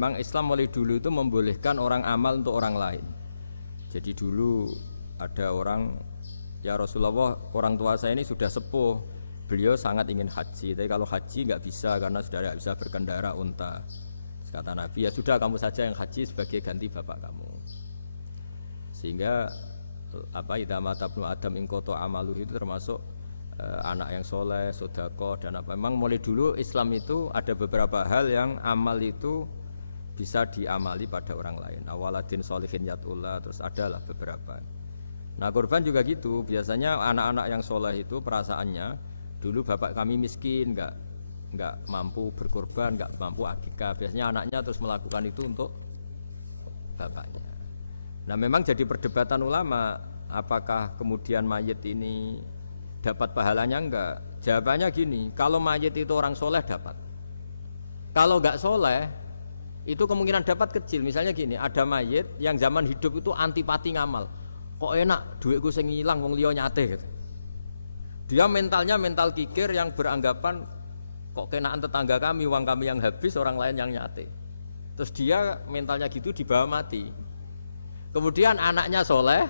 memang Islam mulai dulu itu membolehkan orang amal untuk orang lain. Jadi dulu ada orang, ya Rasulullah, orang tua saya ini sudah sepuh, beliau sangat ingin haji, tapi kalau haji nggak bisa karena sudah tidak bisa berkendara unta. Kata Nabi, ya sudah kamu saja yang haji sebagai ganti bapak kamu. Sehingga idza mata ibnu adam in qata amaluh itu termasuk anak yang soleh, sodako dan apa. Memang mulai dulu Islam itu ada beberapa hal yang amal itu bisa diamali pada orang lain. Awaladin solihin yatullah, terus adalah beberapa. Nah kurban juga gitu. Biasanya anak-anak yang soleh itu perasaannya dulu bapak kami miskin, nggak mampu berkorban, nggak mampu akikah. Biasanya anaknya terus melakukan itu untuk bapaknya. Nah memang jadi perdebatan ulama, apakah kemudian mayit ini dapat pahalanya enggak? Jawabannya gini, kalau mayit itu orang soleh dapat. Kalau enggak soleh, itu kemungkinan dapat kecil. Misalnya gini, ada mayit yang zaman hidup itu antipati ngamal. Kok enak, duitku sing ilang wong liya nyate gitu. Dia mentalnya mental kikir yang beranggapan kok kenaan tetangga kami, uang kami yang habis, orang lain yang nyate. Terus dia mentalnya gitu dibawa mati. Kemudian anaknya soleh,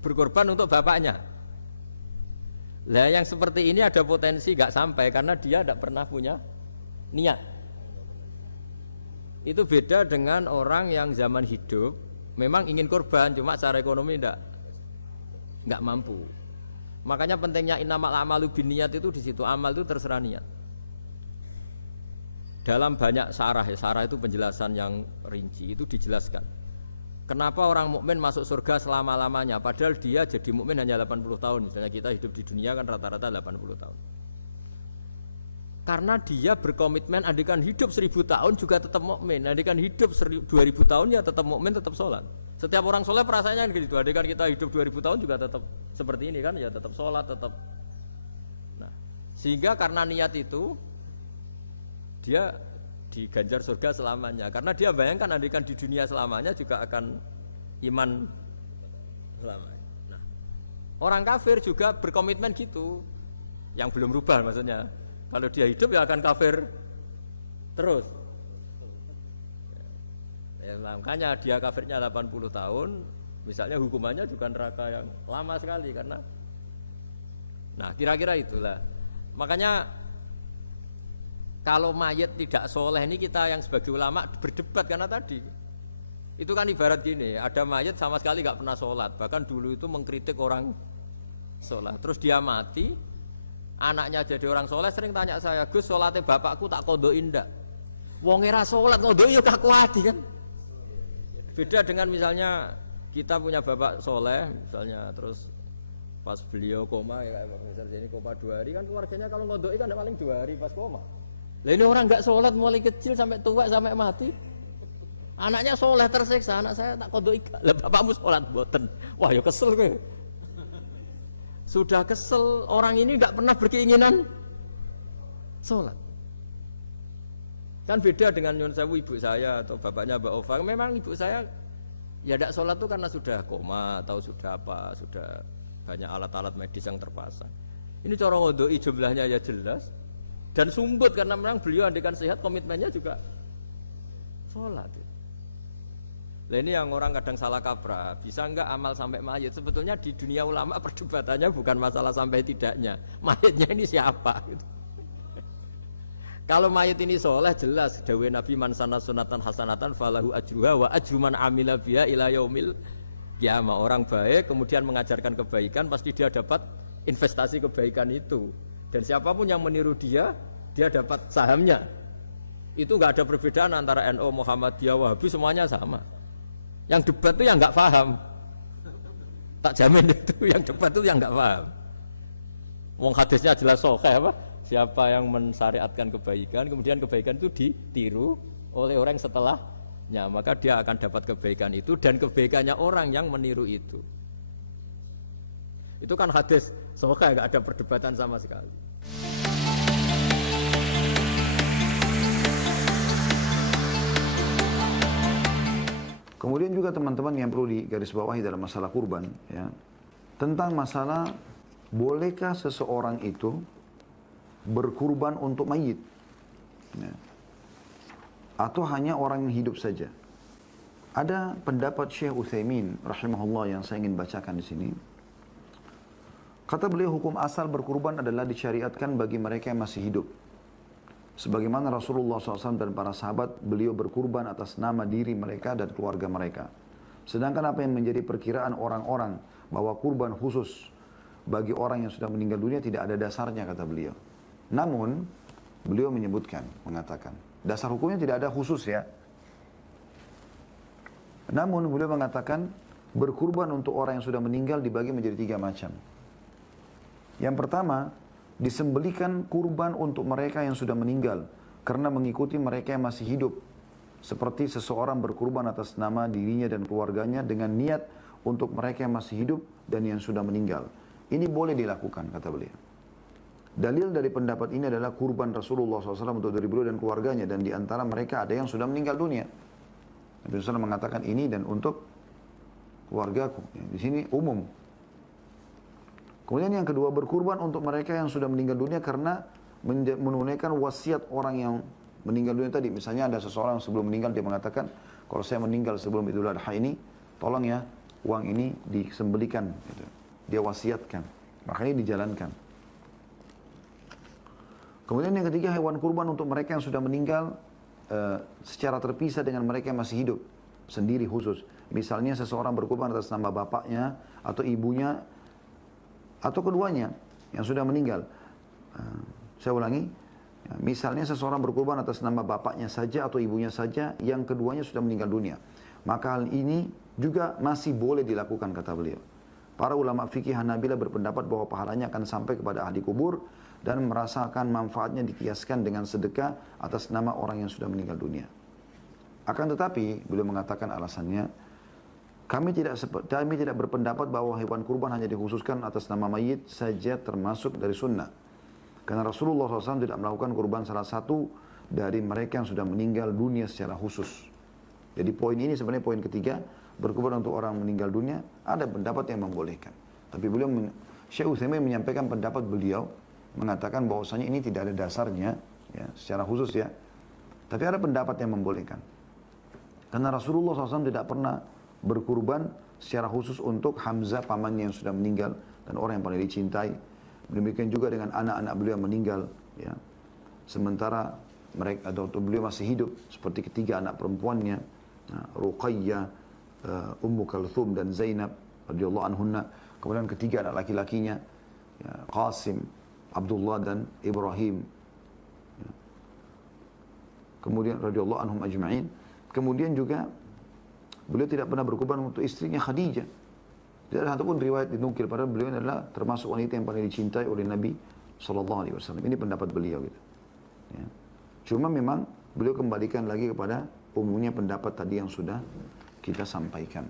berkorban untuk bapaknya. Lah yang seperti ini ada potensi gak sampai karena dia tidak pernah punya niat. Itu beda dengan orang yang zaman hidup memang ingin korban, cuma secara ekonomi nggak mampu. Makanya pentingnya innamal a'malu binniyat itu di situ. Amal itu terserah niat. Dalam banyak syarah, syarah itu penjelasan yang rinci, itu dijelaskan. Kenapa orang mukmin masuk surga selama-lamanya, padahal dia jadi mukmin hanya 80 tahun. Misalnya kita hidup di dunia kan rata-rata 80 tahun. Karena dia berkomitmen andikan hidup 1000 tahun juga tetap mukmin, andikan hidup 2000 tahun ya tetap mukmin, tetap sholat. Setiap orang sholat perasaannya gitu, andikan kita hidup 2000 tahun juga tetap seperti ini kan, ya tetap sholat, tetap. Nah, sehingga karena niat itu dia diganjar surga selamanya. Karena dia bayangkan andikan di dunia selamanya juga akan iman selamanya. Nah, orang kafir juga berkomitmen gitu, yang belum rubah maksudnya. Kalau dia hidup ya akan kafir terus. Ya, makanya dia kafirnya 80 tahun, misalnya hukumannya juga neraka yang lama sekali karena. Nah, kira-kira itulah. Makanya kalau mayat tidak soleh ini kita yang sebagai ulama berdebat karena tadi itu kan ibarat gini, ada mayat sama sekali nggak pernah sholat, bahkan dulu itu mengkritik orang sholat, terus dia mati, anaknya jadi orang soleh sering tanya saya, Gus sholatnya bapakku tak kodoin ndak? Wong era sholat kodoi ya kaku hati kan? Beda dengan misalnya kita punya bapak soleh misalnya, terus pas beliau koma ya kayak misalnya ini koma 2 hari kan keluarganya kalau ngodoi kan paling 2 hari pas koma. Lah ini orang nggak sholat mulai kecil sampai tua sampai mati. Anaknya sholat tersiksa, anak saya tak kodoi. Lah bapakmu sholat boten. Wah ya kesel gue. Sudah kesel, orang ini nggak pernah berkeinginan sholat. Kan beda dengan Nyun Sewu ibu saya atau bapaknya Mbak Ova. Memang ibu saya ya tidak sholat tuh karena sudah koma atau sudah apa, sudah banyak alat-alat medis yang terpasang. Ini cara ngodoi jumlahnya ya jelas. Dan sumbut karena memang beliau andikan sehat komitmennya juga sholat. Nah ini yang orang kadang salah kaprah, bisa enggak amal sampai mayit? Sebetulnya di dunia ulama perdebatannya bukan masalah sampai tidaknya, mayitnya ini siapa? Gitu. Kalau mayit ini soleh jelas, dawuh Nabi man sanna sunatan hasanatan falahu ajruha wa ajru man amila biha ila yaumil qiyamah. Orang baik kemudian mengajarkan kebaikan pasti dia dapat investasi kebaikan itu. Dan siapapun yang meniru dia dapat sahamnya. Itu enggak ada perbedaan antara NU, Muhammadiyah, Wahabi, semuanya sama. Yang debat itu yang enggak paham. Tak jamin itu yang debat itu yang enggak paham. Wong hadisnya jelas sahih apa? Siapa yang mensyariatkan kebaikan, kemudian kebaikan itu ditiru oleh orang setelahnya, maka dia akan dapat kebaikan itu dan kebaikannya orang yang meniru itu. Itu kan hadis sahih, enggak ada perdebatan sama sekali. Kemudian juga teman-teman yang perlu digarisbawahi dalam masalah kurban, ya, tentang masalah bolehkah seseorang itu berkurban untuk mayit. Ya. atau hanya orang yang hidup saja? Ada pendapat Syekh Utsaimin rahimahullah yang saya ingin bacakan di sini. Kata beliau, hukum asal berkurban adalah disyariatkan bagi mereka yang masih hidup. Sebagaimana Rasulullah SAW dan para sahabat, beliau berkurban atas nama diri mereka dan keluarga mereka. Sedangkan apa yang menjadi perkiraan orang-orang bahwa kurban khusus bagi orang yang sudah meninggal dunia tidak ada dasarnya, kata beliau. Namun, beliau menyebutkan, mengatakan, dasar hukumnya tidak ada khusus ya. Namun beliau mengatakan berkurban untuk orang yang sudah meninggal dibagi menjadi 3 macam. Yang pertama, disembelikan kurban untuk mereka yang sudah meninggal karena mengikuti mereka yang masih hidup. Seperti seseorang berkurban atas nama dirinya dan keluarganya dengan niat untuk mereka yang masih hidup dan yang sudah meninggal. Ini boleh dilakukan, kata beliau. Dalil dari pendapat ini adalah kurban Rasulullah SAW untuk dari beliau dan keluarganya, dan di antara mereka ada yang sudah meninggal dunia. Nabi SAW mengatakan ini dan untuk keluargaku. Di sini umum. Kemudian yang kedua, berkurban untuk mereka yang sudah meninggal dunia karena menunaikan wasiat orang yang meninggal dunia tadi. Misalnya ada seseorang sebelum meninggal dia mengatakan, kalau saya meninggal sebelum Idul Adha ini, tolong ya uang ini disembelikan. Gitu. Dia wasiatkan. Makanya dijalankan. Kemudian yang ketiga, hewan kurban untuk mereka yang sudah meninggal secara terpisah dengan mereka yang masih hidup, sendiri khusus. Misalnya seseorang berkurban atas nama bapaknya atau ibunya atau keduanya yang sudah meninggal. Saya ulangi, misalnya seseorang berkurban atas nama bapaknya saja atau ibunya saja yang keduanya sudah meninggal dunia. Maka hal ini juga masih boleh dilakukan, kata beliau. Para ulama fikih Hanabilah berpendapat bahwa pahalanya akan sampai kepada ahli kubur dan merasakan manfaatnya dikiaskan dengan sedekah atas nama orang yang sudah meninggal dunia. Akan tetapi, beliau mengatakan alasannya, kami tidak berpendapat bahwa hewan kurban hanya dikhususkan atas nama mayit saja termasuk dari sunnah. Karena Rasulullah SAW tidak melakukan kurban salah satu dari mereka yang sudah meninggal dunia secara khusus. Jadi poin ini sebenarnya poin ketiga, berkurban untuk orang meninggal dunia, ada pendapat yang membolehkan. Tapi beliau, Syekh Utsaimin menyampaikan pendapat beliau, mengatakan bahwasanya ini tidak ada dasarnya ya, secara khusus ya. Tapi ada pendapat yang membolehkan. Karena Rasulullah SAW tidak pernah berkurban secara khusus untuk Hamzah pamannya yang sudah meninggal dan orang yang paling dicintai. Demikian juga dengan anak-anak beliau yang meninggal ya. Sementara mereka atau beliau masih hidup, seperti ketiga anak perempuannya, Ruqayyah, Ummu Kalthum dan Zainab radhiyallahu anhunna. Kemudian ketiga anak laki-lakinya ya, Qasim, Abdullah dan Ibrahim. Kemudian radhiyallahu anhum ajma'in. Kemudian juga beliau tidak pernah berkorban untuk istrinya Khadijah. Tidak ada satupun riwayat dinukil, padahal beliau adalah termasuk wanita yang paling dicintai oleh Nabi SAW. Ini pendapat beliau gitu. Ya. Cuma memang beliau kembalikan lagi kepada umumnya pendapat tadi yang sudah kita sampaikan.